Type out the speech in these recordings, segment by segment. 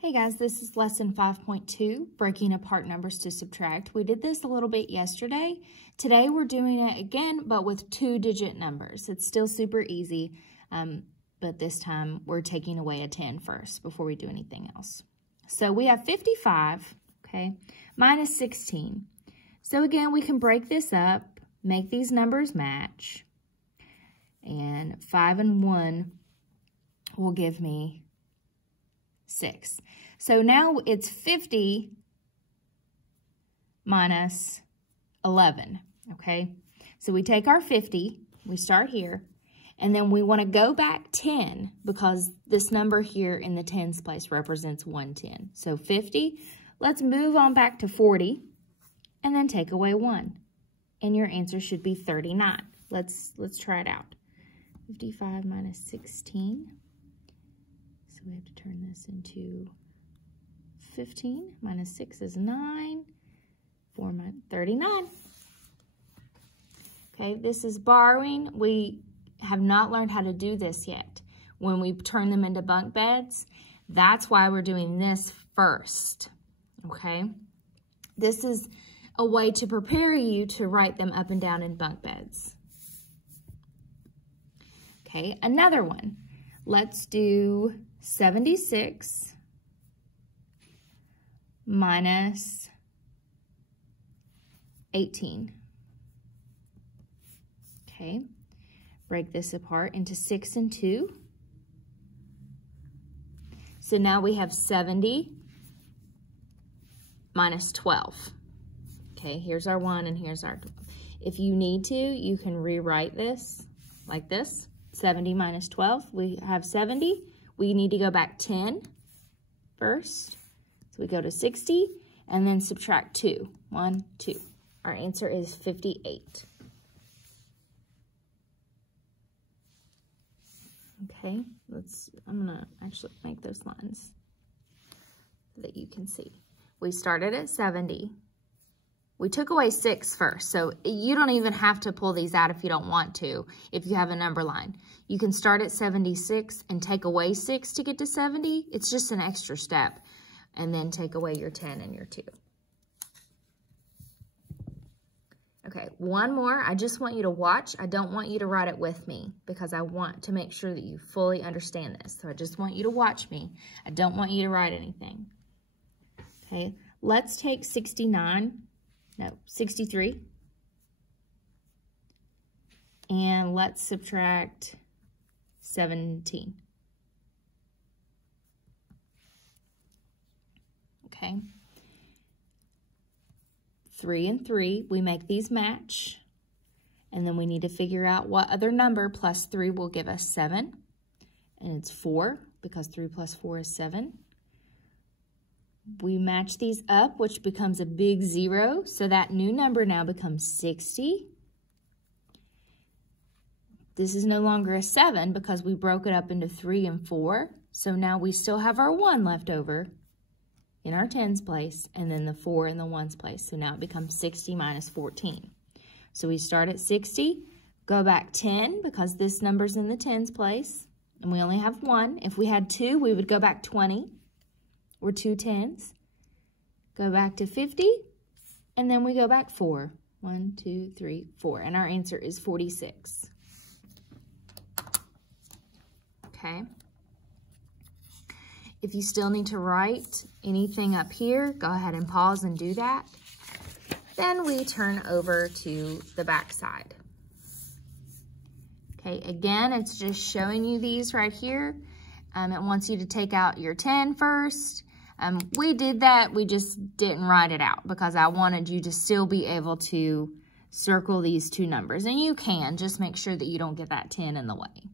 Hey guys, this is lesson 5.2, breaking apart numbers to subtract. We did this a little bit yesterday. Today we're doing it again, but with 2-digit numbers. It's still super easy, but this time we're taking away a 10 first before we do anything else. So we have 55, okay, minus 16. So again, we can break this up, make these numbers match, and 5 and 1 will give me 6. So now it's 50 minus 11, okay? So we take our 50, we start here, and then we want to go back 10 because this number here in the tens place represents 110. So 50, let's move on back to 40, and then take away 1. And your answer should be 39. Let's try it out. 55 minus 16. So we have to turn this into 15 minus 6 is 9. 4 minus 39. Okay, this is borrowing. We have not learned how to do this yet. When we turn them into bunk beds, that's why we're doing this first. Okay, this is a way to prepare you to write them up and down in bunk beds. Okay, another one. Let's do 76 minus 18. Okay, break this apart into 6 and 2. So now we have 70 minus 12. Okay, here's our 1 and here's our 12. If you need to, you can rewrite this like this. 70 minus 12, we have 70. We need to go back 10 first. So we go to 60 and then subtract 2. 1, 2. Our answer is 58. Okay, I'm gonna actually make those lines so that you can see. We started at 70. We took away 6 first, so you don't even have to pull these out if you don't want to, if you have a number line. You can start at 76 and take away 6 to get to 70. It's just an extra step. And then take away your 10 and your 2. Okay, one more. I just want you to watch. I don't want you to write it with me because I want to make sure that you fully understand this. So I just want you to watch me. I don't want you to write anything. Okay, let's take 63. And let's subtract 17. Okay. 3 and 3, we make these match. And then we need to figure out what other number plus 3 will give us 7. And it's 4 because 3 plus 4 is 7. We match these up, which becomes a big 0. So that new number now becomes 60. This is no longer a 7 because we broke it up into 3 and 4. So now we still have our 1 left over in our tens place, and then the 4 in the ones place. So now it becomes 60 minus 14. So we start at 60, go back 10 because this number's in the tens place, and we only have 1. If we had 2, we would go back 20. Or 2 tens, go back to 50, and then we go back 4. 1, 2, 3, 4, and our answer is 46. Okay. If you still need to write anything up here, go ahead and pause and do that. Then we turn over to the back side. Okay, again, it's just showing you these right here. It wants you to take out your 10 first. We did that, we just didn't write it out because I wanted you to still be able to circle these two numbers. And you can, just make sure that you don't get that 10 in the way.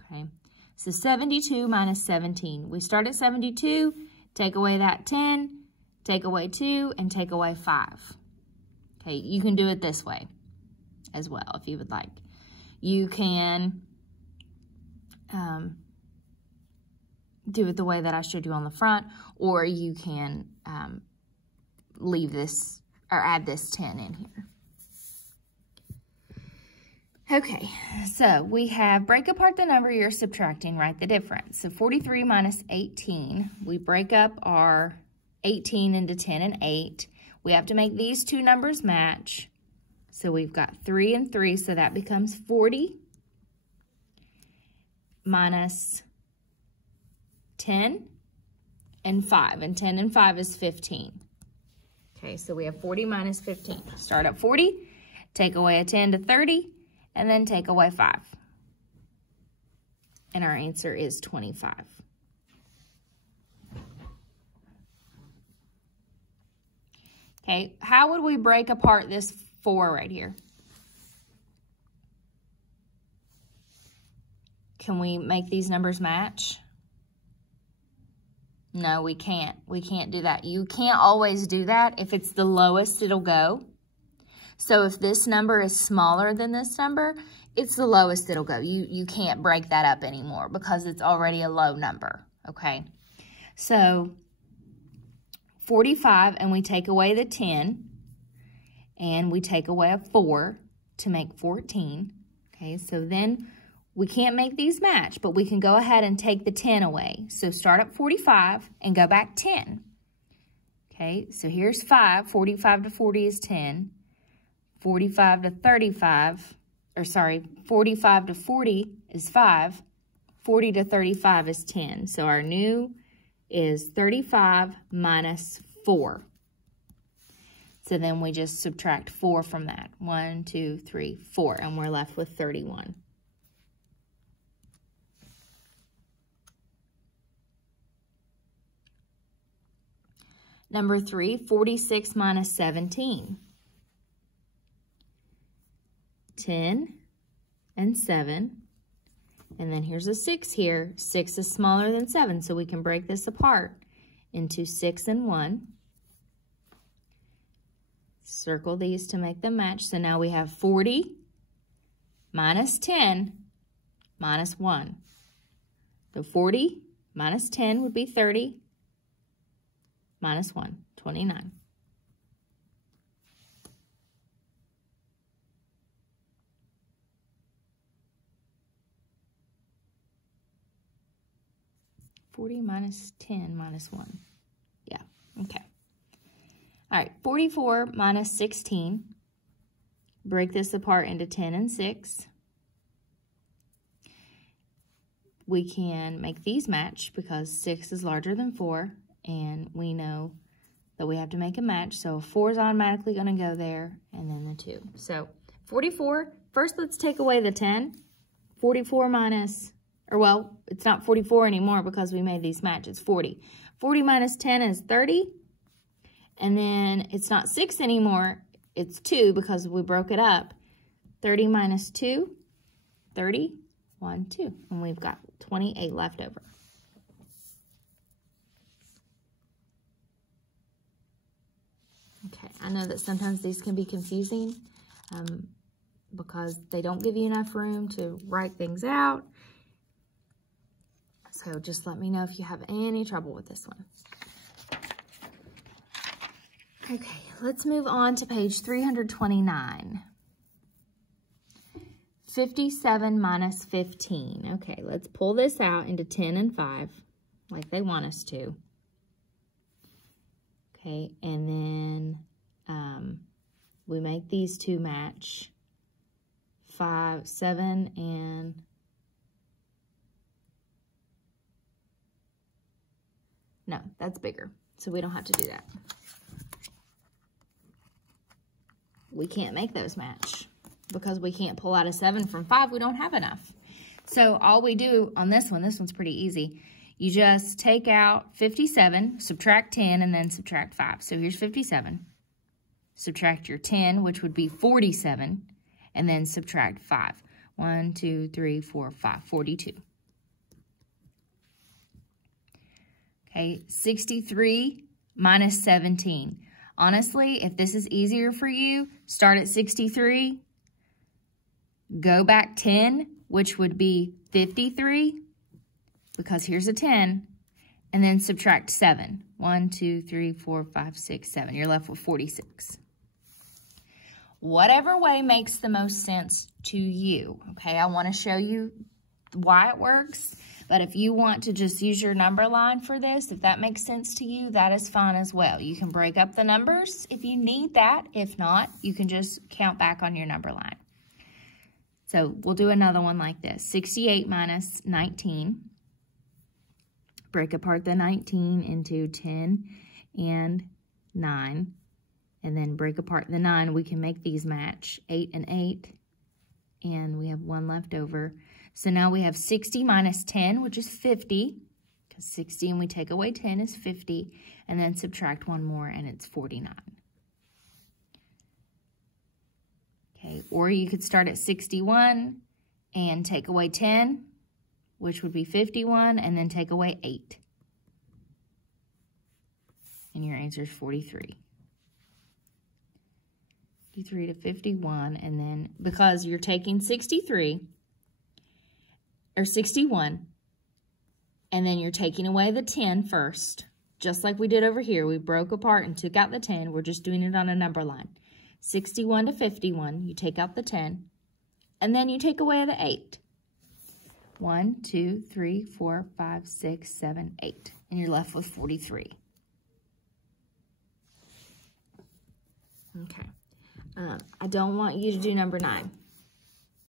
Okay, so 72 minus 17. We start at 72, take away that 10, take away 2, and take away 5. Okay, you can do it this way as well if you would like. You can do it the way that I showed you on the front, or you can leave this or add this 10 in here. Okay, so we have break apart the number you're subtracting, write the difference. So 43 minus 18, we break up our 18 into 10 and 8. We have to make these two numbers match. So we've got 3 and 3, so that becomes 40 minus 10 and 5, and 10 and 5 is 15. Okay, so we have 40 minus 15. Start at 40, take away a 10 to 30, and then take away 5. And our answer is 25. Okay, how would we break apart this 4 right here? Can we make these numbers match? No, we can't. We can't do that. You can't always do that. If it's the lowest, it'll go. So if this number is smaller than this number, it's the lowest it'll go. You can't break that up anymore because it's already a low number, okay? So 45, and we take away the 10, and we take away a 4 to make 14, okay? So then we can't make these match, but we can go ahead and take the 10 away. So start at 45 and go back 10, okay? So here's 5. 45 to 40 is 10. 45 to 35, or sorry, 45 to 40 is 5. 40 to 35 is 10. So our new is 35 minus 4. So then we just subtract 4 from that. 1, 2, 3, 4, and we're left with 31. Number 3, 46 minus 17. 10 and 7, and then here's a 6 here. 6 is smaller than 7, so we can break this apart into 6 and 1. Circle these to make them match. So now we have 40 minus 10 minus 1. So 40 minus 10 would be 30 minus 1, 29. Minus 10 minus 1. Yeah, okay. All right, 44 minus 16. Break this apart into 10 and 6. We can make these match because 6 is larger than 4, and we know that we have to make a match. So 4 is automatically going to go there, and then the 2. So 44, first let's take away the 10. 44 minus... Or, well, it's not 44 anymore because we made these match. It's 40. 40 minus 10 is 30. And then it's not 6 anymore. It's 2 because we broke it up. 30 minus 2, 30, 1, 2. And we've got 28 left over. Okay, I know that sometimes these can be confusing because they don't give you enough room to write things out. So just let me know if you have any trouble with this one. Okay, let's move on to page 329. 57 minus 15. Okay, let's pull this out into 10 and 5, like they want us to. Okay, and then we make these two match. 5, 7, and... No, that's bigger, so we don't have to do that. We can't make those match because we can't pull out a 7 from 5. We don't have enough. So all we do on this one's pretty easy. You just take out 57, subtract 10, and then subtract 5. So here's 57. Subtract your 10, which would be 47, and then subtract 5. 1, 2, 3, 4, 5, 42. Okay, 63 minus 17. Honestly, if this is easier for you, start at 63, go back 10, which would be 53, because here's a 10, and then subtract 7. 1, 2, 3, 4, 5, 6, 7. You're left with 46. whatever way makes the most sense to you, okay? I want to show you why it works, but if you want to just use your number line for this, if that makes sense to you, that is fine as well. You can break up the numbers if you need that. If not, you can just count back on your number line. So we'll do another one like this. 68 minus 19. Break apart the 19 into 10 and 9. And then break apart the 9. We can make these match. 8 and 8. And we have 1 left over. So now we have 60 minus 10, which is 50. Because 60 and we take away 10 is 50. And then subtract 1 more and it's 49. Okay, or you could start at 61 and take away 10, which would be 51, and then take away 8. And your answer is 43. 53 to 51, and then because you're taking 63, or 61, and then you're taking away the 10 first, just like we did over here. We broke apart and took out the 10. We're just doing it on a number line. 61 to 51, you take out the 10, and then you take away the 8. 1, 2, 3, 4, 5, 6, 7, 8. And you're left with 43. Okay. I don't want you to do number 9.